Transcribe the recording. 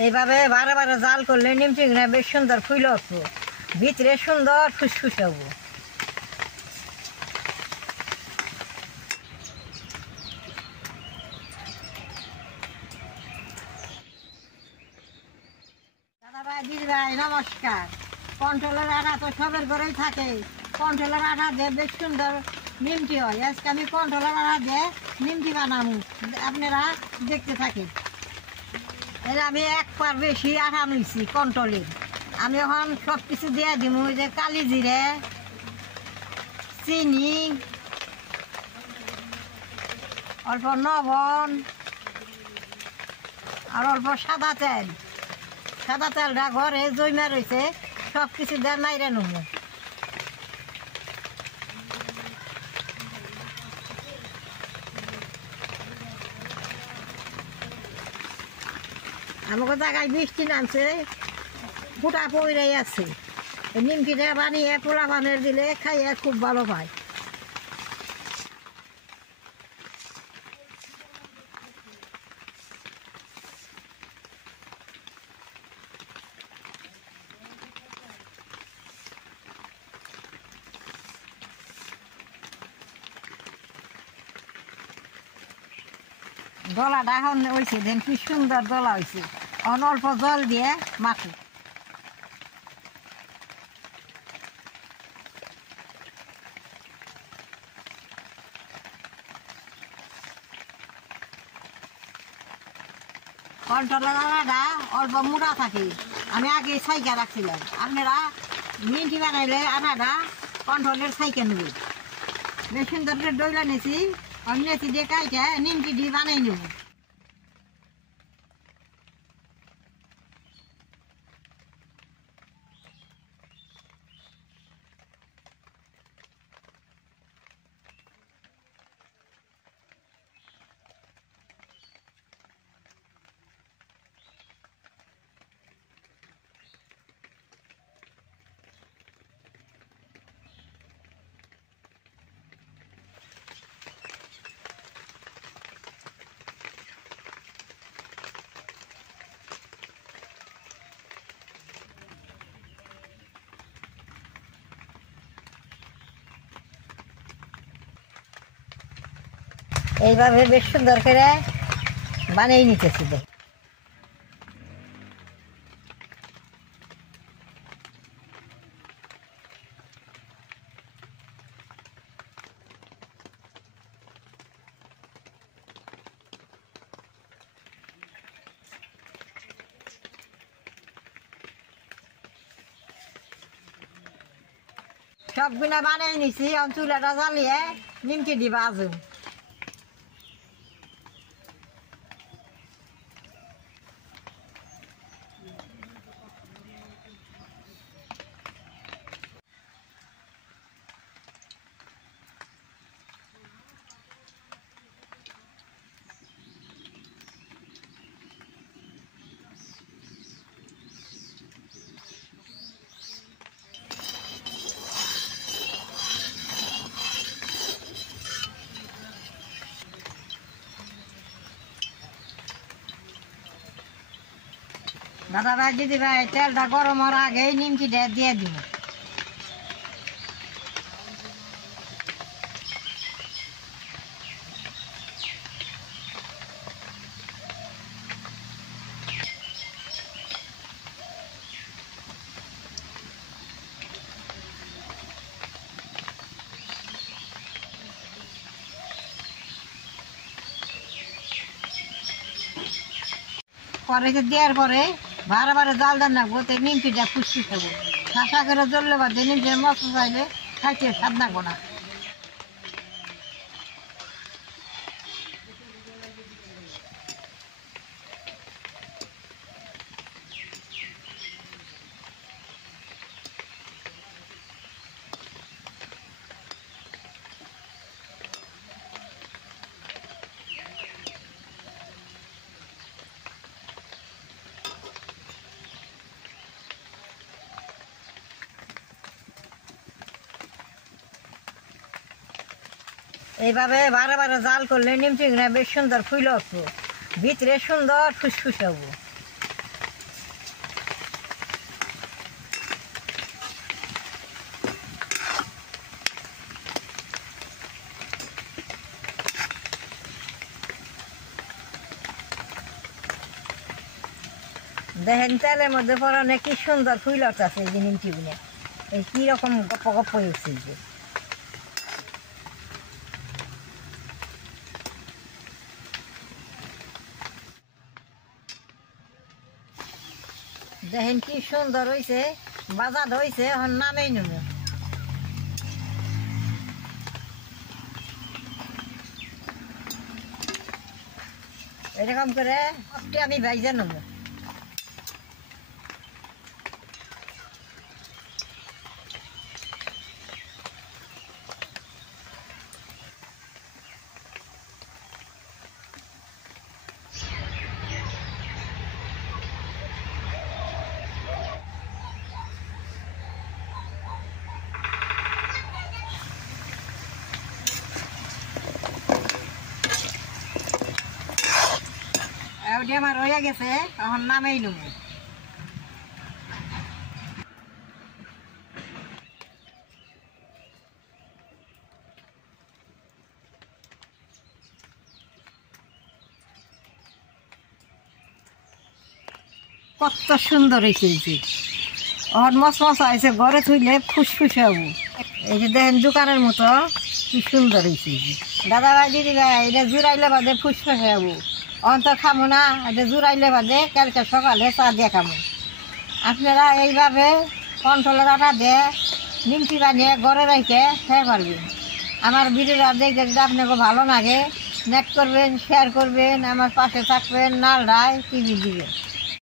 এইভাবে বারে বারে জাল করলে নিম চিংড়া বেশ সুন্দর ফুল উঠবো, ভিতরে সুন্দর ফুসফুস হবো। দাদা ভাই, দিদি ভাই, নমস্কার। কন্ট্রোলের আটা তো সবের ঘরেই থাকে। কন্ট্রোলের আটা দিয়ে বেশ সুন্দর নিমটি হয়। আজকে আমি কন্ট্রোলের আটা দিয়ে নিমটি বানাবো, আপনারা দেখতে থাকেন। আমি এক পার বেশি আটা নিয়েছি কন্ট্রোলের। আমি এখন সব কিছু দিয়ে দিব, ওই যে কালি জিরে, চিনি, অল্প লবণ আর অল্প সাদা তেল। সাদা তেলটা ঘরে জমা রয়েছে, সব কিছু দিয়ে নাইরে নেব। আমাকে জায়গায় বৃষ্টি নামছে, গোটা পড়ে আছে। নিমকিটা বানিয়ে পোলা বানের দিলে খাইয়ে খুব ভালো পায়। দলাটা এখন হয়েছে, দেন কি সুন্দর দলা হয়েছে। এখন অল্প জল দিয়ে মাখি। কন্ট্রোলের আটাটা অল্প মোটা থাকে, আমি আগে সাইকেল রাখছিলাম। আপনারা নিমটি বানাইলে আটাটা কন্ট্রোলের সাইকেল নেবে। বেশ সুন্দর করে ডইলা নিয়েছি, আমি নেছি দিয়ে কাইটা নিমটি দিয়ে বানাই নেব। এইভাবে বেশ সুন্দর করে বানিয়ে নিতেছি। সবগুলা বানিয়ে নিছি, চুলাটা জ্বালিয়ে নিমকি দিবা আজু। দাদা ভাই, দিদি ভাই, তেলটা গরম হওয়ার আগেই নিমকিটা দিয়ে দিব। কড়াইতে দেওয়ার পরে বারে বারে জাল দেন না, বলতে নিমকিটা ফুসকি খাবো। শাঁসা করে জ্বললে বাদে নিমকির মশলা চাইলে খাইতে স্বাদ লাগবো না। এইভাবে বারে বারে জাল করলে নিম চিংড়া বেশ সুন্দর ফুল উঠবো, ভিতরে সুন্দর ফুসফুস হবো। দেখেন তেলের মধ্যে পরানে কি সুন্দর ফুল আছে এই যে নিমকিগুলো, এই কীরকম গপ্প গপ্প হয়েছে যে। দেখেন কি সুন্দর হয়েছে, বাজার হয়েছে, এখন নামেই নেব। এরকম করে সবটি আমি ভাইজা নেব। ওটি আমার হয়ে গেছে, এখন নামেই নেব। কত সুন্দর হয়েছে, এখন মশমশা হয়েছে, ঘরে থুইলে ফুসফুসে হবো। এই যে দেখেন দোকানের মতো কি সুন্দর হয়েছে। দাদা ভাই দিদি ভাই, এটা জুড়াইলে বাদে ফুসফুসে হবো। অন্তর খামো না, এটা জুড়াইলে বাদে কালকে সকালে চা দিয়ে খামো। আপনারা এইভাবে কন্ট্রোলের আটা দিয়ে নিমকি বানিয়ে ঘরে রেখে খেয়ে পারবেন। আমার ভিডিওটা দেখতে যদি আপনাকে ভালো লাগে, নেট করবেন, শেয়ার করবেন, আমার পাশে থাকবেন, নাল রায় টিভি দিবেন।